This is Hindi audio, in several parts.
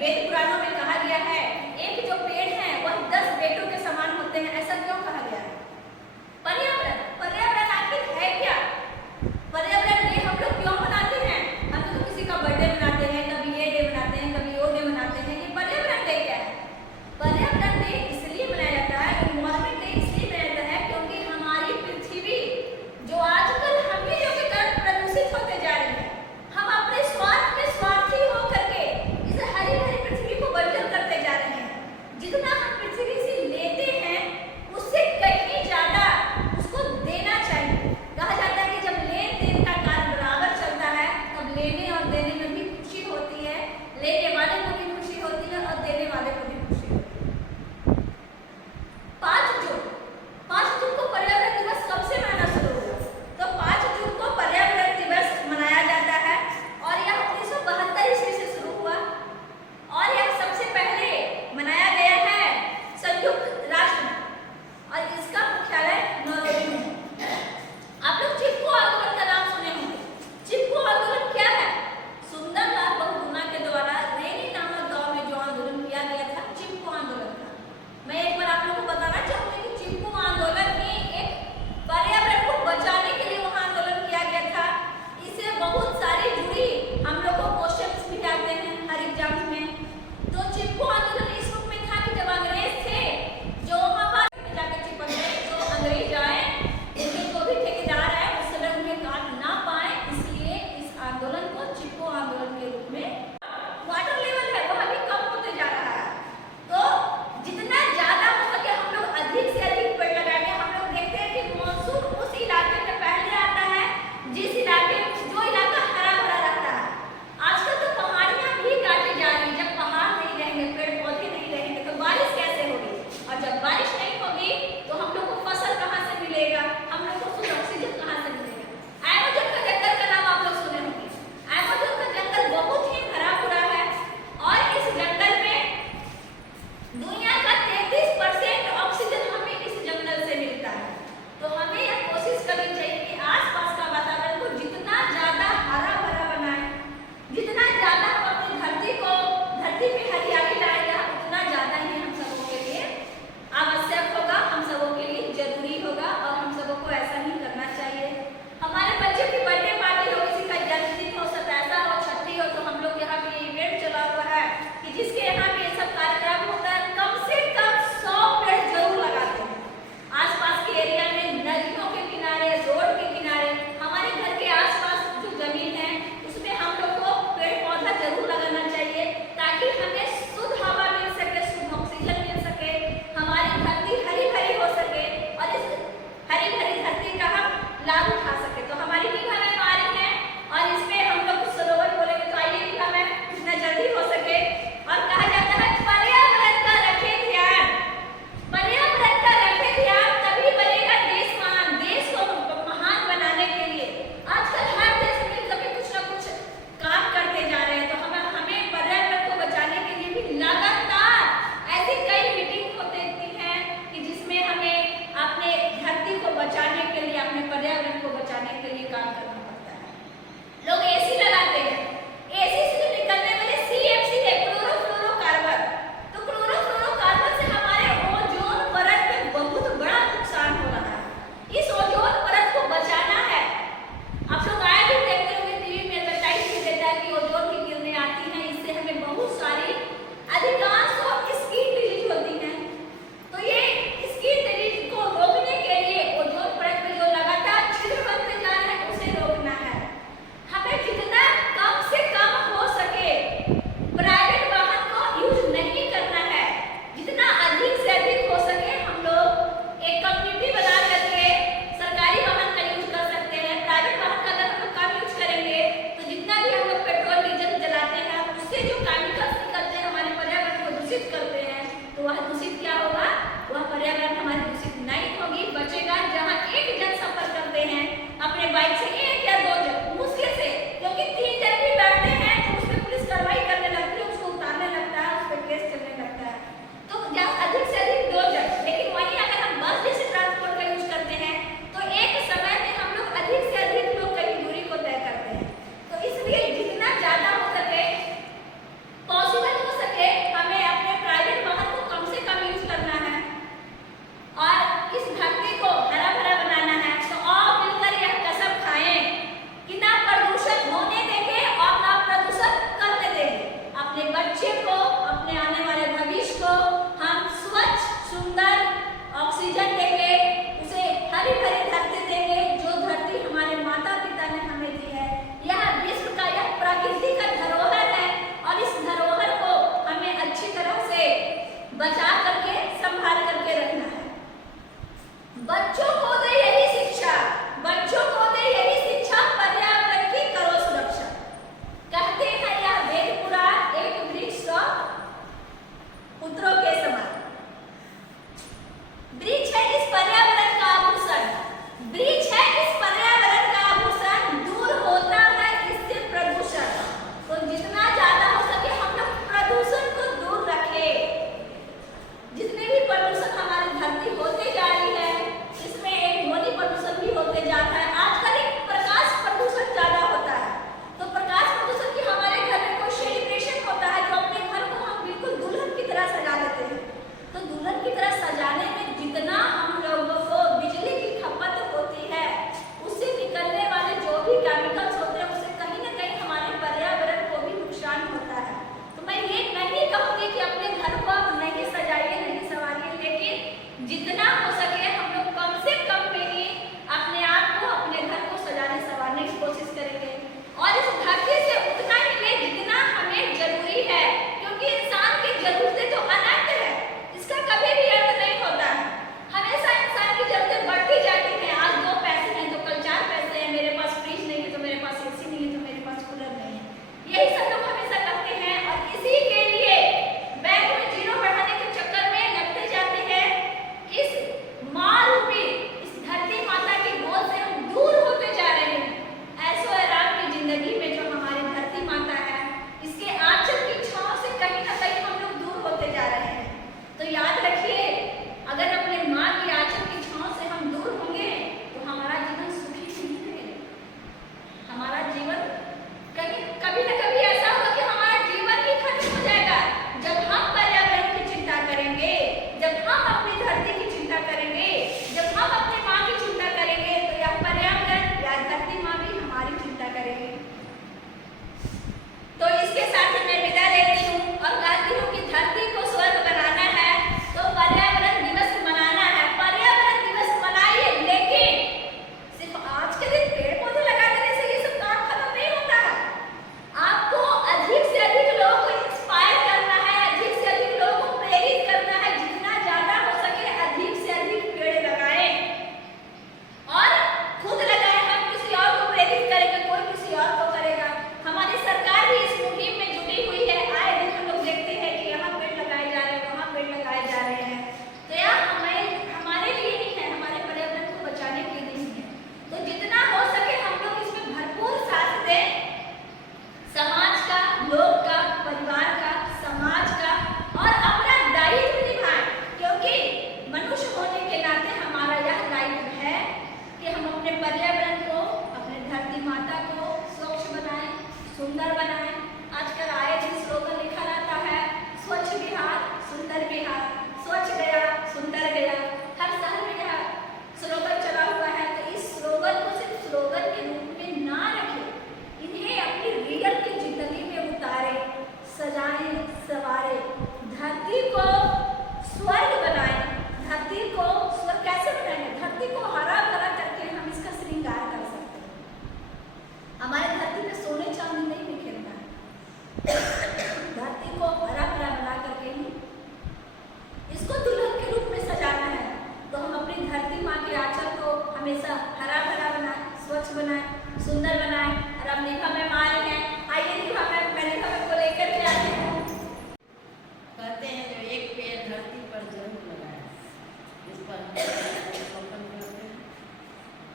वेद पुराणों में कहा गया है एक जो पेड़ है वह 10 बेटों के समान होते हैं। ऐसा क्यों कहा गया है? पर्यावरण, पर्यावरण आखिर है क्या? पर्यावरण डे हम लोग क्यों मनाते हैं? हम तो किसी का बर्थडे मनाते हैं, कभी ये डे मनाते हैं, कभी वो डे मनाते हैं। ये पर्यावरण डे क्या है? पर्यावरण डे इसलिए मनाया जाता है, एनवायरमेंट डे इसलिए मनाया जाता है क्योंकि हमारी पृथ्वी जो आजकल हम ही लोगों के कारण प्रदूषित होते जा रही है। हम अपने स्वार्थ में स्वार्थी होकर के इस हरी भरी पृथ्वी को बंजर करते जा रहे हैं। जितना हम पृथ्वी से लेते हैं उससे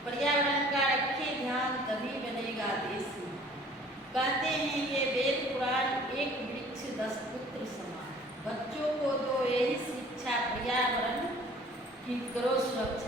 पर्यावरण का रखे ध्यान तभी बनेगा देश में। कहते हैं ये वेद पुराण एक वृक्ष 10 पुत्र समान। बच्चों को दो यही शिक्षा पर्यावरण की करो सुरक्षा।